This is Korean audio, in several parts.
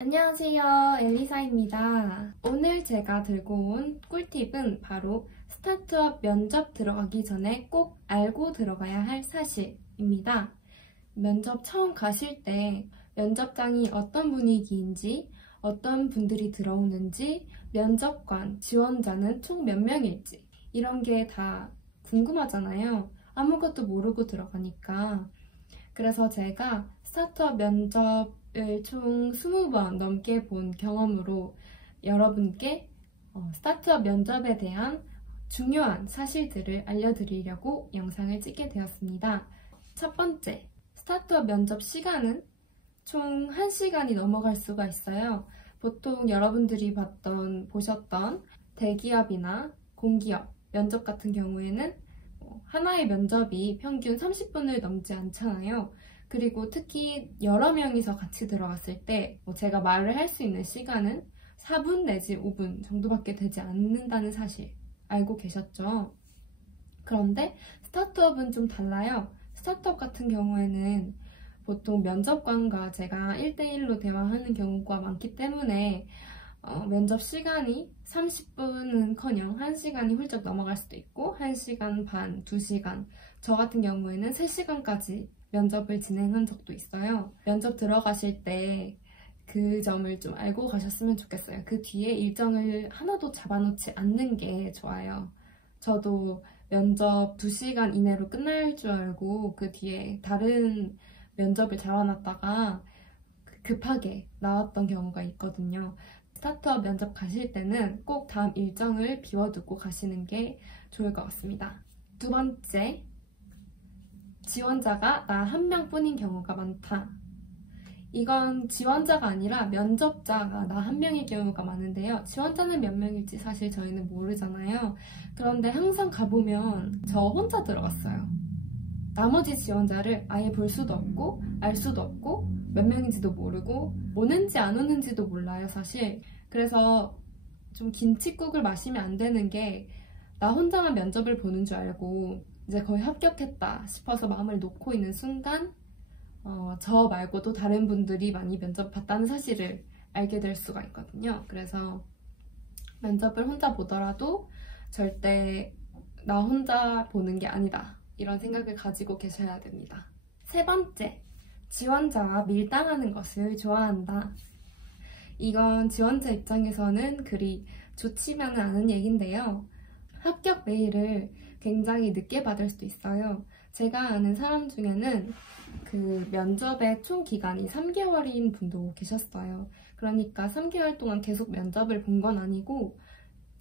안녕하세요, 엘리사입니다. 오늘 제가 들고 온 꿀팁은 바로 스타트업 면접 들어가기 전에 꼭 알고 들어가야 할 사실입니다. 면접 처음 가실 때 면접장이 어떤 분위기인지, 어떤 분들이 들어오는지, 면접관, 지원자는 총 몇 명일지 이런 게 다 궁금하잖아요. 아무것도 모르고 들어가니까. 그래서 제가 스타트업 면접을 총 20번 넘게 본 경험으로 여러분께 스타트업 면접에 대한 중요한 사실들을 알려드리려고 영상을 찍게 되었습니다. 첫 번째, 스타트업 면접 시간은 총 1시간이 넘어갈 수가 있어요. 보통 여러분들이 보셨던 대기업이나 공기업 면접 같은 경우에는 하나의 면접이 평균 30분을 넘지 않잖아요. 그리고 특히 여러 명이서 같이 들어갔을 때 제가 말을 할 수 있는 시간은 4분 내지 5분 정도밖에 되지 않는다는 사실 알고 계셨죠? 그런데 스타트업은 좀 달라요. 스타트업 같은 경우에는 보통 면접관과 제가 1대1로 대화하는 경우가 많기 때문에 면접 시간이 30분은커녕 1시간이 훌쩍 넘어갈 수도 있고 1시간 반, 2시간 저 같은 경우에는 3시간까지 면접을 진행한 적도 있어요. 면접 들어가실 때 그 점을 좀 알고 가셨으면 좋겠어요. 그 뒤에 일정을 하나도 잡아놓지 않는 게 좋아요. 저도 면접 2시간 이내로 끝날 줄 알고 그 뒤에 다른 면접을 잡아놨다가 급하게 나왔던 경우가 있거든요. 스타트업 면접 가실 때는 꼭 다음 일정을 비워두고 가시는 게 좋을 것 같습니다. 두 번째, 지원자가 나 한 명뿐인 경우가 많다. 이건 지원자가 아니라 면접자가 나 한 명일 경우가 많은데요. 지원자는 몇 명일지 사실 저희는 모르잖아요. 그런데 항상 가보면 저 혼자 들어갔어요. 나머지 지원자를 아예 볼 수도 없고 알 수도 없고 몇 명인지도 모르고 오는지 안 오는지도 몰라요, 사실. 그래서 좀 김칫국을 마시면 안 되는 게 나 혼자만 면접을 보는 줄 알고 이제 거의 합격했다 싶어서 마음을 놓고 있는 순간 저 말고도 다른 분들이 많이 면접 봤다는 사실을 알게 될 수가 있거든요. 그래서 면접을 혼자 보더라도 절대 나 혼자 보는 게 아니다, 이런 생각을 가지고 계셔야 됩니다. 세 번째, 지원자와 밀당하는 것을 좋아한다. 이건 지원자 입장에서는 그리 좋지만은 않은 얘긴데요. 합격 메일을 굉장히 늦게 받을 수도 있어요. 제가 아는 사람 중에는 그 면접의 총 기간이 3개월인 분도 계셨어요. 그러니까 3개월 동안 계속 면접을 본 건 아니고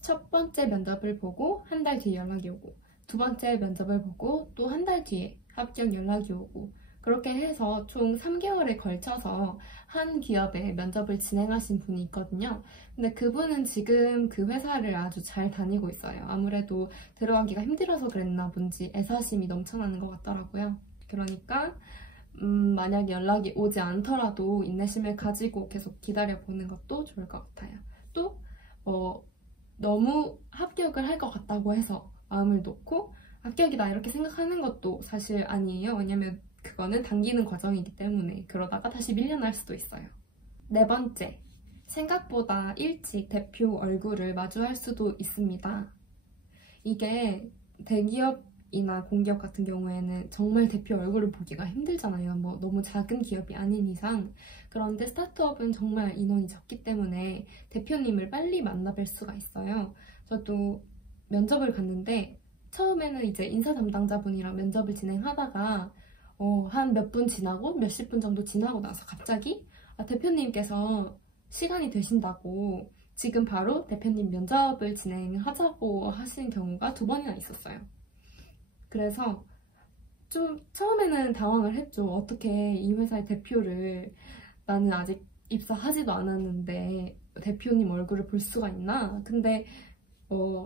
첫 번째 면접을 보고 한 달 뒤에 연락이 오고 두 번째 면접을 보고 또 한 달 뒤에 합격 연락이 오고 그렇게 해서 총 3개월에 걸쳐서 한 기업에 면접을 진행하신 분이 있거든요. 근데 그분은 지금 그 회사를 아주 잘 다니고 있어요. 아무래도 들어가기가 힘들어서 그랬나 본지 애사심이 넘쳐나는 것 같더라고요. 그러니까 만약 연락이 오지 않더라도 인내심을 가지고 계속 기다려보는 것도 좋을 것 같아요. 또 너무 합격을 할 것 같다고 해서 마음을 놓고 합격이다 이렇게 생각하는 것도 사실 아니에요. 왜냐면 그거는 당기는 과정이기 때문에 그러다가 다시 밀려날 수도 있어요. 네 번째, 생각보다 일찍 대표 얼굴을 마주할 수도 있습니다. 이게 대기업이나 공기업 같은 경우에는 정말 대표 얼굴을 보기가 힘들잖아요. 너무 작은 기업이 아닌 이상. 그런데 스타트업은 정말 인원이 적기 때문에 대표님을 빨리 만나뵐 수가 있어요. 저도 면접을 갔는데 처음에는 이제 인사 담당자분이랑 면접을 진행하다가 한 몇 분 지나고 몇십 분 정도 지나고 나서 갑자기 대표님께서 시간이 되신다고 지금 바로 대표님 면접을 진행하자고 하시는 경우가 2번이나 있었어요. 그래서 좀 처음에는 당황을 했죠. 어떻게 이 회사의 대표를, 나는 아직 입사하지도 않았는데 대표님 얼굴을 볼 수가 있나? 근데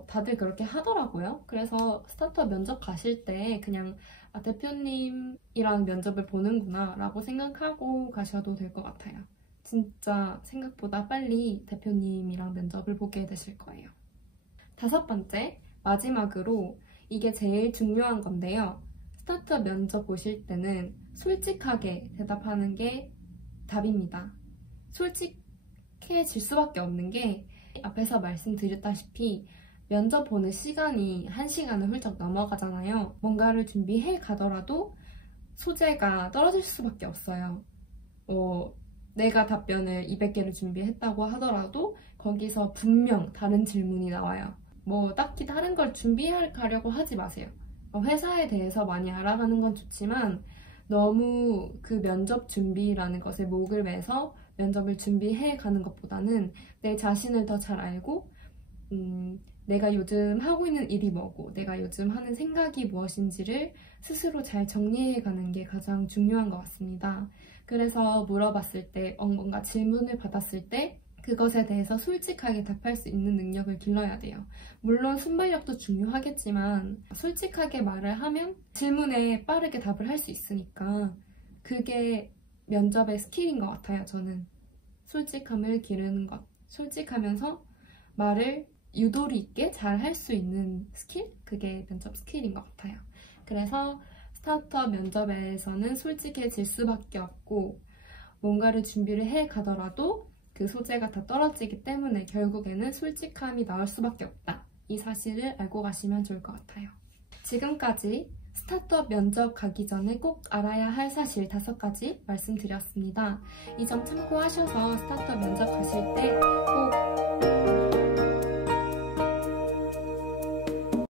다들 그렇게 하더라고요. 그래서 스타트업 면접 가실 때 그냥 대표님이랑 면접을 보는구나 라고 생각하고 가셔도 될 것 같아요. 진짜 생각보다 빨리 대표님이랑 면접을 보게 되실 거예요. 5번째, 마지막으로 이게 제일 중요한 건데요. 스타트업 면접 보실 때는 솔직하게 대답하는 게 답입니다. 솔직해질 수밖에 없는 게 앞에서 말씀드렸다시피 면접 보는 시간이 1시간을 훌쩍 넘어가잖아요. 뭔가를 준비해 가더라도 소재가 떨어질 수밖에 없어요. 내가 답변을 200개를 준비했다고 하더라도 거기서 분명 다른 질문이 나와요. 딱히 다른 걸 준비하려고 하지 마세요. 회사에 대해서 많이 알아가는 건 좋지만 너무 그 면접 준비라는 것에 목을 매서 면접을 준비해 가는 것보다는 내 자신을 더 잘 알고 내가 요즘 하고 있는 일이 뭐고 내가 요즘 하는 생각이 무엇인지를 스스로 잘 정리해 가는 게 가장 중요한 것 같습니다. 그래서 물어봤을 때, 뭔가 질문을 받았을 때 그것에 대해서 솔직하게 답할 수 있는 능력을 길러야 돼요. 물론 순발력도 중요하겠지만 솔직하게 말을 하면 질문에 빠르게 답을 할 수 있으니까 그게 면접의 스킬인 것 같아요. 저는 솔직함을 기르는 것, 솔직하면서 말을 유도리 있게 잘 할 수 있는 스킬? 그게 면접 스킬인 것 같아요. 그래서 스타트업 면접에서는 솔직해질 수밖에 없고 뭔가를 준비를 해 가더라도 그 소재가 다 떨어지기 때문에 결국에는 솔직함이 나올 수밖에 없다. 이 사실을 알고 가시면 좋을 것 같아요. 지금까지 스타트업 면접 가기 전에 꼭 알아야 할 사실 5가지 말씀드렸습니다. 이 점 참고하셔서 스타트업 면접 가실 때 꼭